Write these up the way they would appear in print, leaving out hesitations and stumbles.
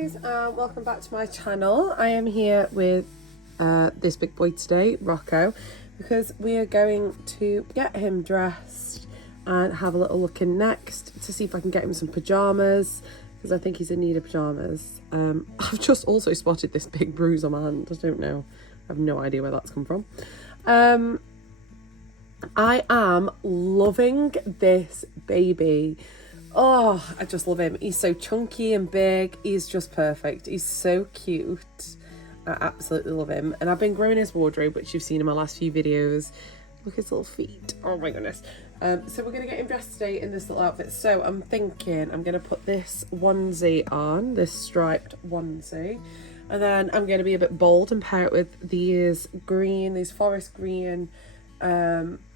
guys, welcome back to my channel. I am here with this big boy today, Rocco, because we are going to get him dressed and have a little look in next to see if I can get him some pajamas, because I think he's in need of pajamas. I've just also spotted this big bruise on my hand. I don't know, I have no idea where that's come from. I am loving this baby. Oh, I just love him. He's so chunky and big. He's just perfect. He's so cute. I absolutely love him. And I've been growing his wardrobe, which you've seen in my last few videos. Look at his little feet. Oh my goodness. So we're going to get him dressed today in this little outfit. So I'm thinking I'm going to put this onesie on, this striped onesie. And then I'm going to be a bit bold and pair it with these forest green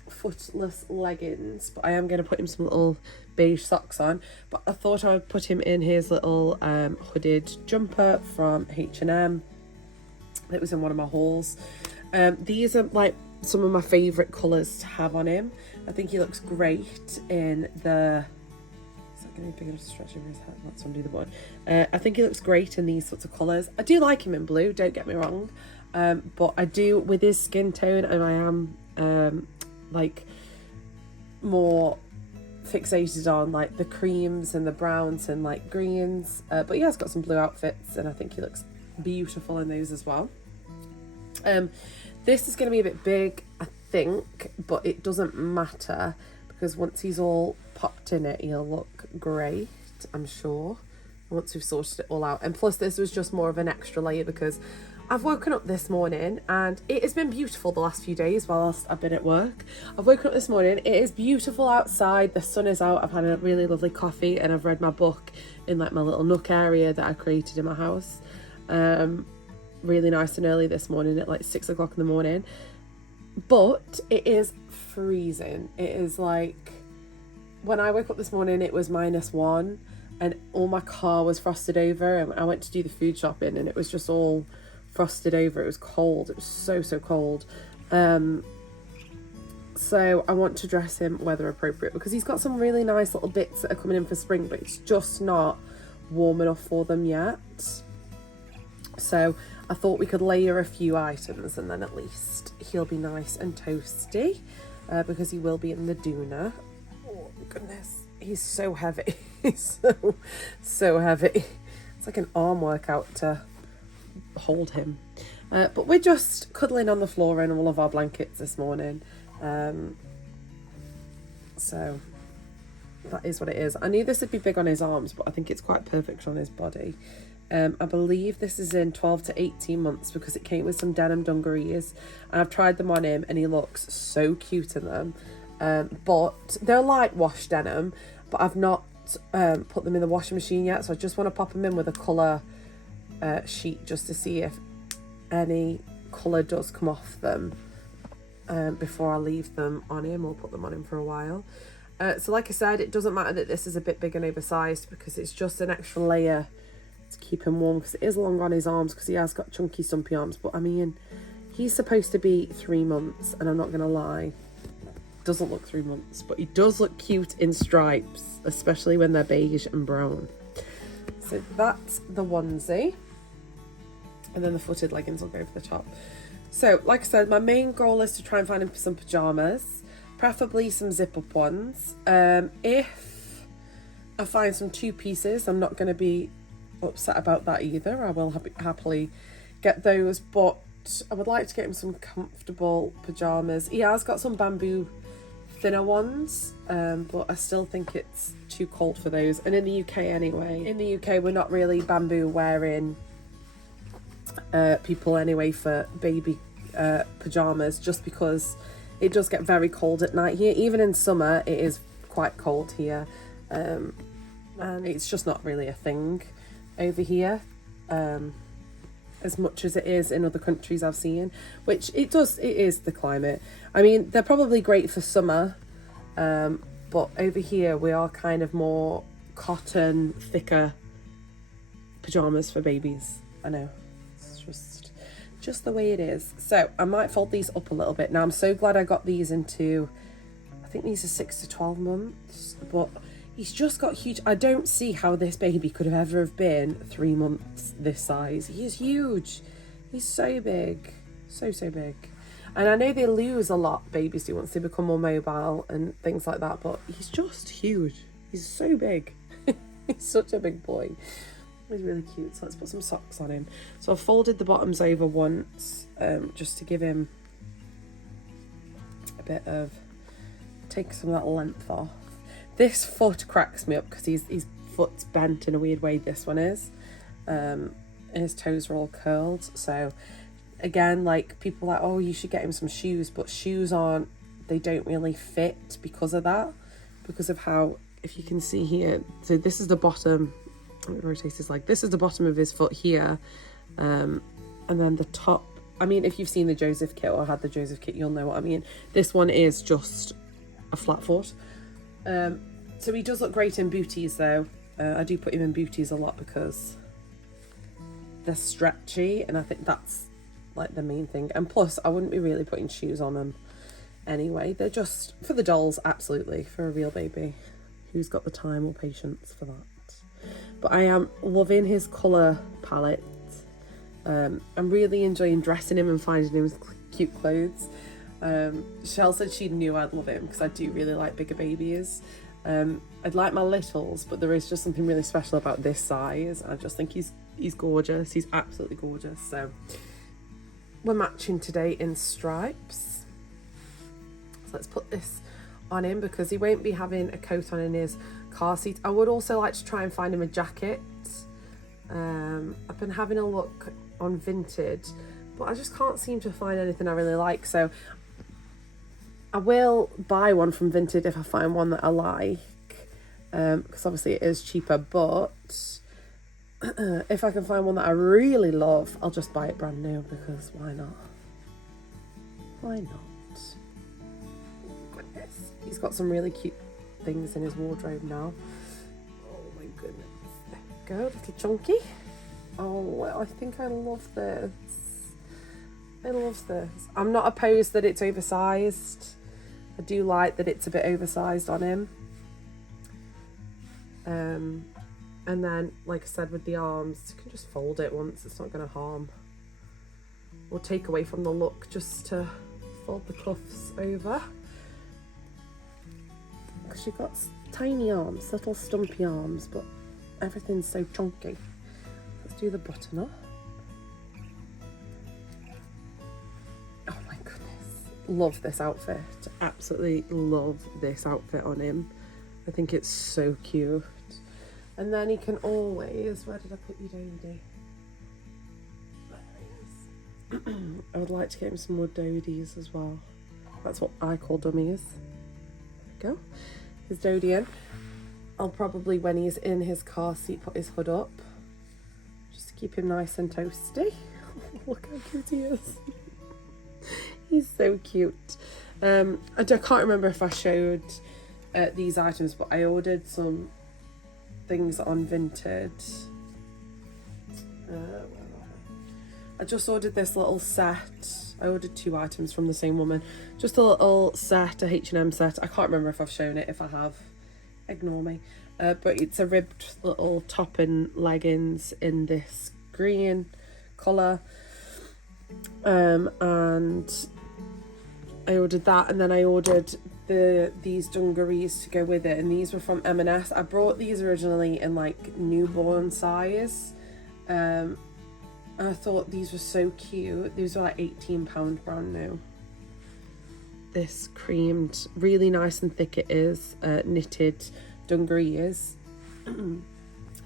footless leggings. But I am going to put him some little beige socks on. But I thought I would put him in his little hooded jumper from H&M. It was in one of my hauls. These are like some of my favourite colours to have on him. I think he looks great in the... Is that going to be big enough to stretch over his head? Let's undo the board. I think he looks great in these sorts of colours. I do like him in blue, don't get me wrong. But I do, with his skin tone, and I am like more fixated on like the creams and the browns and like greens. But he has got some blue outfits, and I think he looks beautiful in those as well. This is going to be a bit big, I think, but it doesn't matter because once he's all popped in it, he'll look great, I'm sure, once we've sorted it all out. And plus this was just more of an extra layer because I've woken up this morning and it has been beautiful the last few days whilst I've been at work. I've woken up this morning, it is beautiful outside, the sun is out, I've had a really lovely coffee and I've read my book in like my little nook area that I created in my house. Really nice and early this morning at like 6 o'clock in the morning. But it is freezing. It is like, when I woke up this morning it was -1 and all my car was frosted over, and I went to do the food shopping and it was just all frosted over. It was cold. It was so cold. So I want to dress him weather appropriate because he's got some really nice little bits that are coming in for spring, but it's just not warm enough for them yet. So I thought we could layer a few items and then at least he'll be nice and toasty because he will be in the doona. Oh goodness, he's so heavy. He's so heavy. It's like an arm workout to hold him. But we're just cuddling on the floor in all of our blankets this morning. So that is what it is. I knew this would be big on his arms, but I think it's quite perfect on his body. I believe this is in 12 to 18 months because it came with some denim dungarees. And I've tried them on him and he looks so cute in them. But they're light wash denim, but I've not put them in the washing machine yet. So I just want to pop them in with a colour sheet just to see if any colour does come off them before I leave them on him or put them on him for a while. So like I said, it doesn't matter that this is a bit big and oversized because it's just an extra layer to keep him warm because it is long on his arms because he has got chunky stumpy arms. But I mean, he's supposed to be 3 months and I'm not gonna lie, doesn't look 3 months, but he does look cute in stripes, especially when they're beige and brown. So that's the onesie, and then the footed leggings will go over the top. So like I said, my main goal is to try and find him some pajamas, preferably some zip up ones. If I find some 2 pieces, I'm not going to be upset about that either. I will happily get those, but I would like to get him some comfortable pajamas. He has got some bamboo thinner ones, but I still think it's too cold for those. And in the UK anyway, in the UK we're not really bamboo wearing people anyway for baby pajamas, just because it does get very cold at night here. Even in summer it is quite cold here, and it's just not really a thing over here as much as it is in other countries I've seen, which it is the climate. I mean, they're probably great for summer, but over here we are kind of more cotton, thicker pajamas for babies. I know, it's just the way it is. So I might fold these up a little bit. Now I'm so glad I got these into, I think these are 6 to 12 months, but He's just got huge. I don't see how this baby could have ever have been 3 months this size. He is huge. He's so big. So big. And I know they lose a lot, babies do, once they become more mobile and things like that, but he's just huge. He's so big. He's such a big boy. He's really cute. So let's put some socks on him. So I've folded the bottoms over once, just to give him a bit of, take some of that length off. This foot cracks me up because his foot's bent in a weird way, this one is. And his toes are all curled. So again, like, people are like, oh, you should get him some shoes, but shoes aren't, they don't really fit because of that. Because of how, if you can see here, so this is the bottom, let me rotate his leg. This is the bottom of his foot here. And then the top, I mean, if you've seen the Joseph kit or had the Joseph kit, you'll know what I mean. This one is just a flat foot. So he does look great in booties though. I do put him in booties a lot because they're stretchy, and I think that's like the main thing. And plus, I wouldn't be really putting shoes on them anyway. They're just for the dolls, absolutely. For a real baby, who's got the time or patience for that? But I am loving his colour palette. I'm really enjoying dressing him and finding him cute clothes. Shell said she knew I'd love him because I do really like bigger babies. I'd like my littles, but there is just something really special about this size. I just think he's gorgeous. He's absolutely gorgeous. So we're matching today in stripes. So let's put this on him because he won't be having a coat on in his car seat. I would also like to try and find him a jacket. I've been having a look on Vinted, but I just can't seem to find anything I really like. So I will buy one from Vinted if I find one that I like, because obviously it is cheaper, but if I can find one that I really love, I'll just buy it brand new, because why not? Why not? Goodness. He's got some really cute things in his wardrobe now. Oh my goodness. There we go, little chunky. Oh, I think I love this. I love this. I'm not opposed that it's oversized. I do like that it's a bit oversized on him. And then, like I said, with the arms, you can just fold it once. It's not going to harm or take away from the look, just to fold the cuffs over. Because you've got tiny arms, little stumpy arms, but everything's so chunky. Let's do the button up. Oh my goodness. Love this outfit. Absolutely love this outfit on him. I think it's so cute. And then he can always, where did I put you, Dodie? There he is. I would like to get him some more Dodies as well. That's what I call dummies. There we go. His Dodie in. I'll probably, when he's in his car seat, put his hood up. Just to keep him nice and toasty. Look how cute he is. He's so cute. I can't remember if I showed these items, but I ordered some things on Vinted. I just ordered this little set. I ordered 2 items from the same woman. Just a little set, a H&M set. I can't remember if I've shown it. If I have, ignore me. But it's a ribbed little top and leggings in this green colour. And I ordered that, and then I ordered these dungarees to go with it, and these were from M&S. I brought these originally in like newborn size. I thought these were so cute. These were like £18 brand new. This creamed, really nice and thick it is, knitted dungarees. And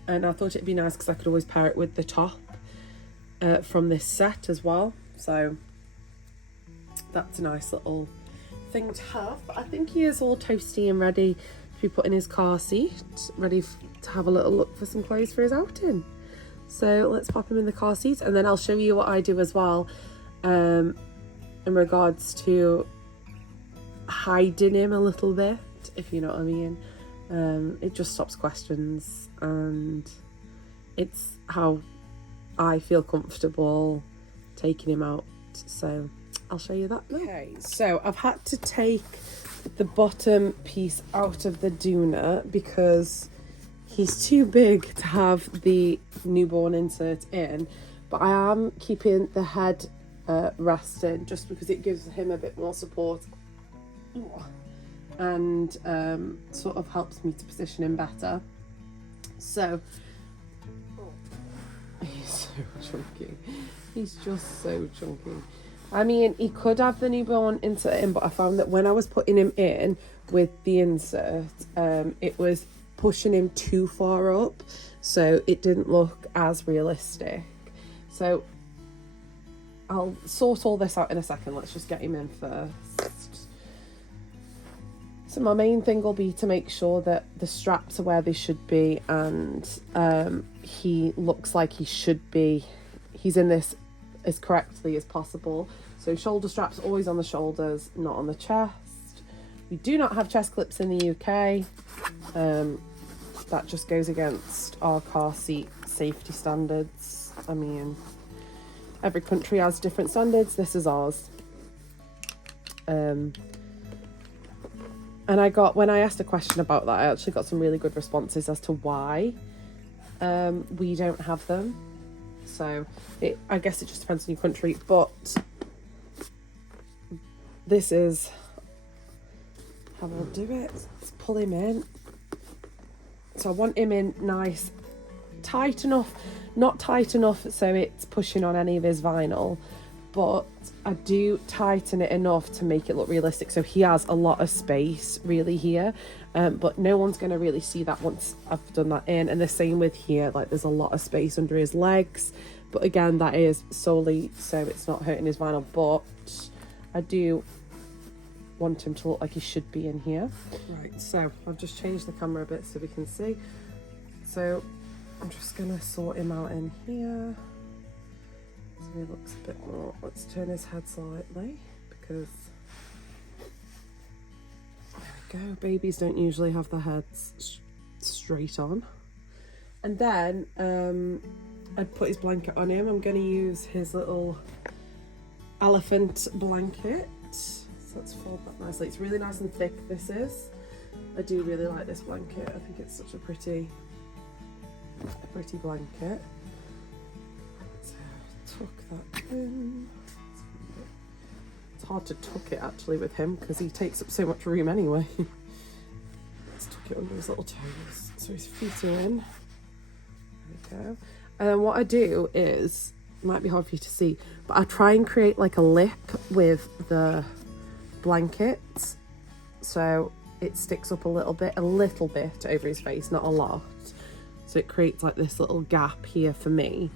I thought it'd be nice because I could always pair it with the top from this set as well. So that's a nice little thing to have. But I think he is all toasty and ready to be put in his car seat, ready to have a little look for some clothes for his outing. So let's pop him in the car seat, and then I'll show you what I do as well in regards to hiding him a little bit, if you know what I mean. It just stops questions, and it's how I feel comfortable taking him out. So I'll show you that now. Okay, so I've had to take the bottom piece out of the doona because he's too big to have the newborn insert in, but I am keeping the head rested just because it gives him a bit more support and sort of helps me to position him better. So he's so chunky. He's just so chunky. I mean, he could have the newborn insert in, but I found that when I was putting him in with the insert, it was pushing him too far up, so it didn't look as realistic. So I'll sort all this out in a second. Let's just get him in first. So my main thing will be to make sure that the straps are where they should be, and he looks like he should be. He's in this as correctly as possible. So shoulder straps always on the shoulders, not on the chest. We do not have chest clips in the UK. That just goes against our car seat safety standards. I mean, every country has different standards. This is ours. And when I asked a question about that, I actually got some really good responses as to why we don't have them. So I guess it just depends on your country, but this is how I'll do it. Let's pull him in. So I want him in nice, tight enough, not tight enough so it's pushing on any of his vinyl, but I do tighten it enough to make it look realistic. So he has a lot of space really here, but no one's going to really see that once I've done that in. And the same with here, like there's a lot of space under his legs, but again, that is solely so it's not hurting his vinyl, but I do want him to look like he should be in here. Right, so I've just changed the camera a bit so we can see. So I'm just gonna sort him out in here so he looks a bit more. Let's turn his head slightly because there we go. Babies don't usually have their heads straight on. And then I'd put his blanket on him. I'm gonna use his little elephant blanket. So let's fold that nicely. It's really nice and thick, this is. I do really like this blanket. I think it's such a pretty blanket. So tuck that in. It's hard to tuck it actually with him because he takes up so much room anyway. Let's tuck it under his little toes so his feet are in. There we go. And then what I do is, it might be hard for you to see, but I try and create like a lip with the blanket so it sticks up a little bit over his face, not a lot, so it creates like this little gap here for me.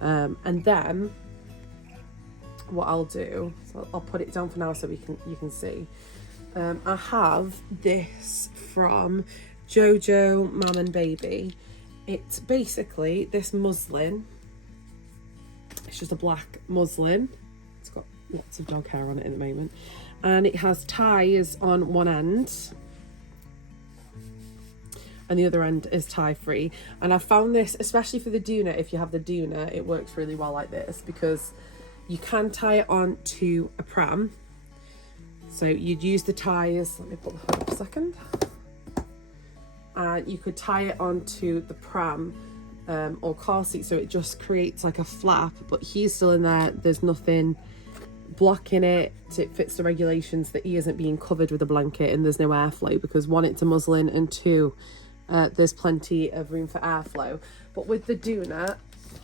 And then what I'll do, so I'll put it down for now so you can see. I have this from Jojo Mum and Baby. It's basically this muslin. It's just a black muslin. It's got lots of dog hair on it at the moment. And it has ties on one end. And the other end is tie free. And I found this, especially for the doona, if you have the doona, it works really well like this because you can tie it on to a pram. So you'd use the ties, let me put the hood up a second. And you could tie it onto the pram or car seat, so it just creates like a flap, but he's still in there. There's nothing blocking it. It fits the regulations that he isn't being covered with a blanket and there's no airflow because one, it's a muslin, and two, there's plenty of room for airflow. But with the doona,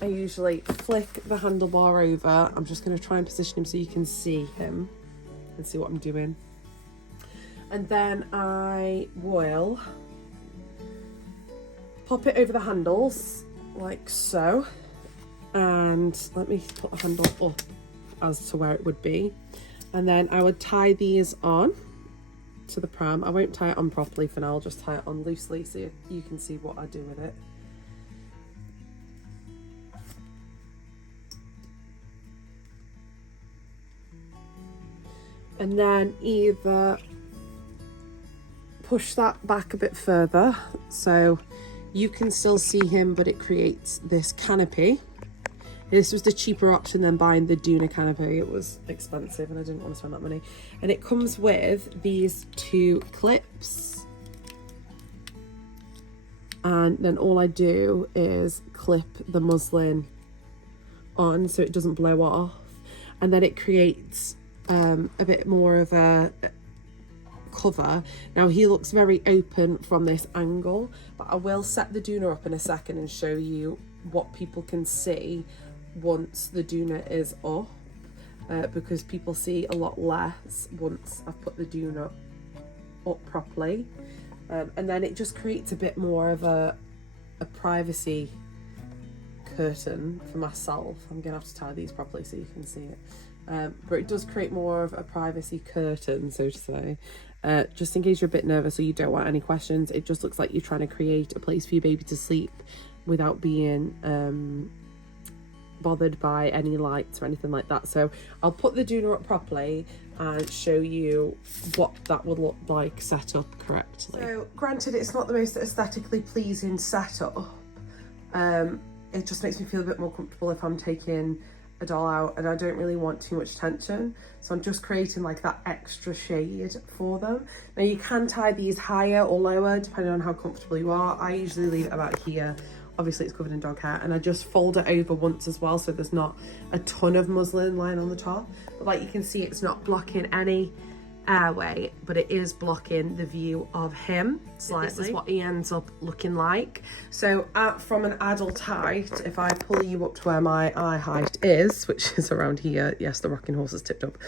I usually flick the handlebar over. I'm just going to try and position him so you can see him and see what I'm doing. And then I will pop it over the handles like so, and let me put the handle up as to where it would be, and then I would tie these on to the pram. I won't tie it on properly for now, I'll just tie it on loosely so you can see what I do with it. And then either push that back a bit further so you can still see him, but it creates this canopy. This was the cheaper option than buying the Doona canopy. It was expensive and I didn't want to spend that money. And it comes with these 2 clips. And then all I do is clip the muslin on so it doesn't blow off. And then it creates a bit more of a cover. Now he looks very open from this angle, but I will set the Doona up in a second and show you what people can see once the Doona is up, because people see a lot less once I've put the Doona up properly, and then it just creates a bit more of a privacy curtain for myself. I'm gonna have to tie these properly so you can see it, but it does create more of a privacy curtain, so to say. Just in case you're a bit nervous or you don't want any questions, it just looks like you're trying to create a place for your baby to sleep without being bothered by any lights or anything like that. So I'll put the Doona up properly and show you what that would look like set up correctly. So granted, it's not the most aesthetically pleasing setup. It just makes me feel a bit more comfortable if I'm taking a doll out and I don't really want too much tension, so I'm just creating like that extra shade for them. Now you can tie these higher or lower depending on how comfortable you are. I usually leave it about here. Obviously it's covered in dog hair, and I just fold it over once as well so there's not a ton of muslin lying on the top. But like you can see, it's not blocking any airway, but it is blocking the view of him slightly. This is what he ends up looking like. So from an adult height, if I pull you up to where my eye height is, which is around here, yes, the rocking horse is tipped up,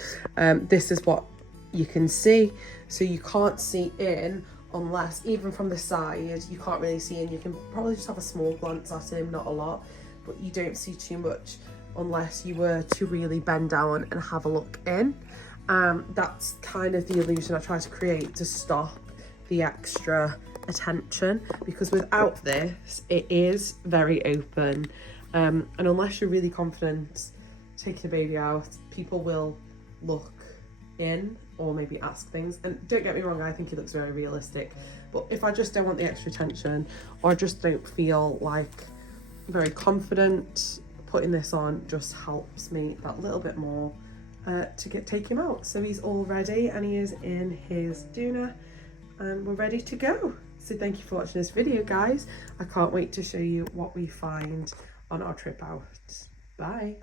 this is what you can see. So you can't see in, unless, even from the side, you can't really see in. You can probably just have a small glance at him, not a lot, but you don't see too much unless you were to really bend down and have a look in. That's kind of the illusion I try to create to stop the extra attention, because without this it is very open, and unless you're really confident taking the baby out, people will look in or maybe ask things. And don't get me wrong, I think it looks very realistic, but if I just don't want the extra attention, or I just don't feel like very confident, putting this on just helps me that little bit more to take him out. So he's all ready and he is in his Doona and we're ready to go. So thank you for watching this video, guys. I can't wait to show you what we find on our trip out. Bye.